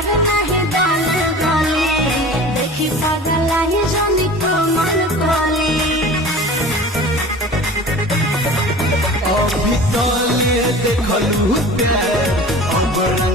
प्यार नहीं दांत गले देखी पगलाई जानी कमर कोले अभी तले देखलू प्यार अबर